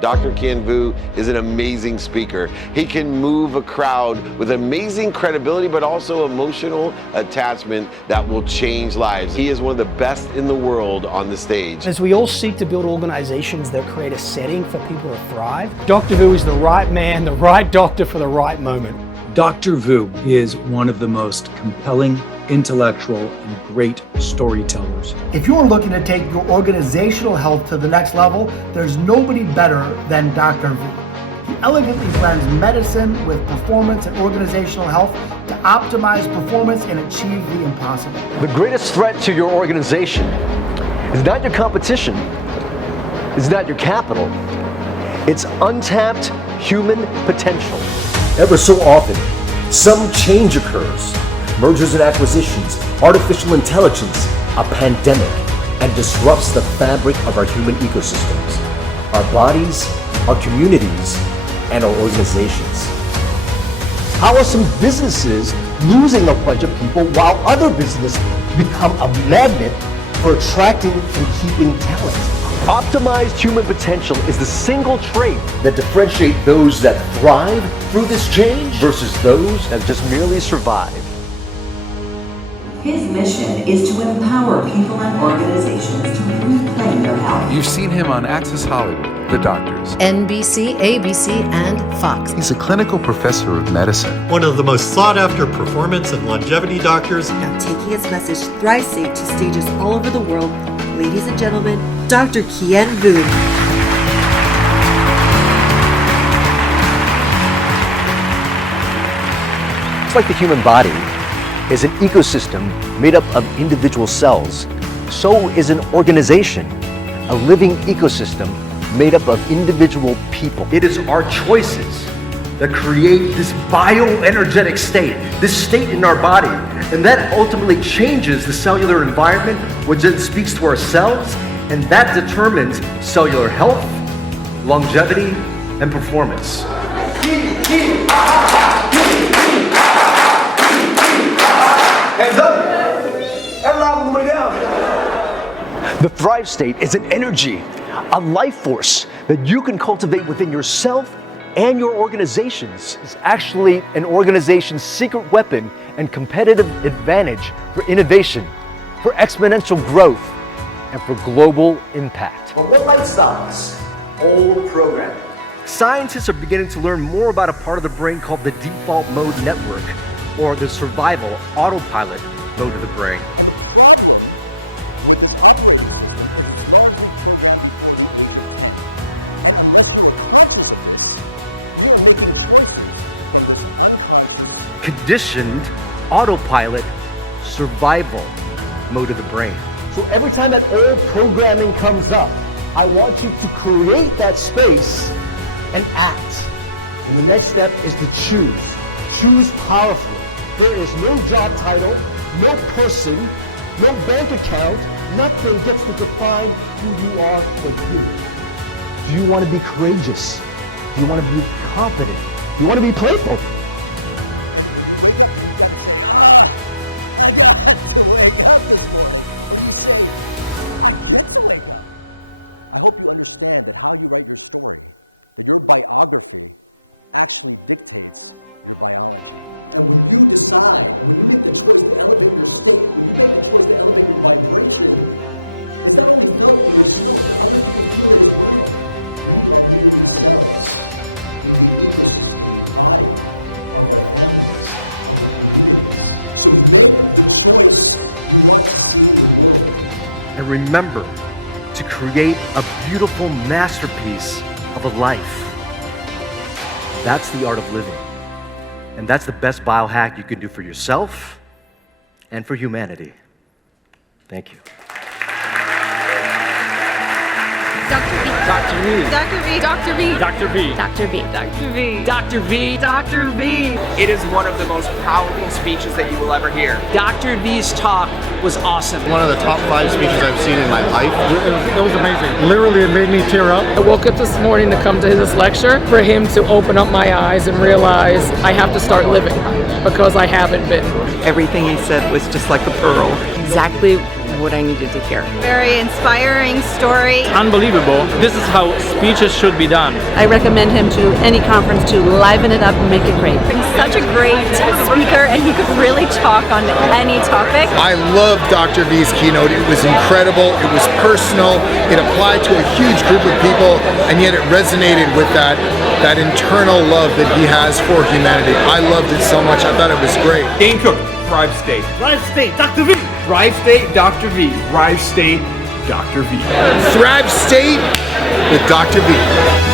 Dr. Kien Vuu is an amazing speaker. He can move a crowd with amazing credibility, but also emotional attachment that will change lives. He is one of the best in the world on the stage. As we all seek to build organizations that create a setting for people to thrive, Dr. Vuu is the right man, the right doctor for the right moment. Dr. Vuu is one of the most compelling, intellectual, and great storytellers. If you're looking to take your organizational health to the next level, there's nobody better than Dr. Vuu. He elegantly blends medicine with performance and organizational health to optimize performance and achieve the impossible. The greatest threat to your organization is not your competition, it's not your capital, it's untapped human potential. Ever so often, some change occurs. Mergers and acquisitions, artificial intelligence, a pandemic, and disrupts the fabric of our human ecosystems, our bodies, our communities, and our organizations. How are some businesses losing a bunch of people while other businesses become a magnet for attracting and keeping talent? Optimized human potential is the single trait that differentiate those that thrive through this change versus those that just merely survive. His mission is to empower people and organizations to reclaim their health. You've seen him on Access Hollywood, The Doctors, NBC, ABC, and Fox. He's a clinical professor of medicine. One of the most sought-after performance and longevity doctors. Now taking his message thrice safe to stages all over the world, ladies and gentlemen, Dr. Kien Vuu. It's like the human body is an ecosystem made up of individual cells. So is an organization, a living ecosystem made up of individual people. It is our choices that create this bioenergetic state, this state in our body, and that ultimately changes the cellular environment, which then speaks to our cells, and that determines cellular health, longevity, and performance. Hands up! Everyone way down! The Thrive state is an energy, a life force that you can cultivate within yourself and your organizations. It's actually an organization's secret weapon and competitive advantage for innovation, for exponential growth, and for global impact. But what might stop us? Old programming. Scientists are beginning to learn more about a part of the brain called the default mode network, or the survival autopilot mode of the brain. Conditioned autopilot survival mode of the brain. So every time that old programming comes up, I want you to create that space and act. And the next step is to choose. Choose powerfully. There is no job title, no person, no bank account. Nothing gets to define who you are but you. Do you want to be courageous? Do you want to be confident? Do you want to be playful? I hope you understand that how you write your story, that your biography actually dictates your biology. And remember to create a beautiful masterpiece of a life. That's the art of living. And that's the best biohack you can do for yourself and for humanity. Thank you. Dr. V. Dr. V. Dr. V. Dr. V. Dr. V. Dr. V. Dr. V. Dr. V. It is one of the most powerful speeches that you will ever hear. Dr. V's talk was awesome. One of the top 5 speeches I've seen in my life. It was amazing. Literally, it made me tear up. I woke up this morning to come to this lecture for him to open up my eyes and realize I have to start living because I haven't been. Everything he said was just like a pearl. Exactly what I needed to hear. Very inspiring story. Unbelievable. This is how speeches should be done. I recommend him to any conference to liven it up and make it great. He's such a great speaker and he could really talk on any topic. I loved Dr. V's keynote. It was incredible. It was personal. It applied to a huge group of people, and yet it resonated with that internal love that he has for humanity. I loved it so much. I thought it was great. Dane Cook, Thrive State. Thrive State, Dr. V. Thrive State, Dr. V. Thrive State, Dr. V. Thrive State with Dr. V.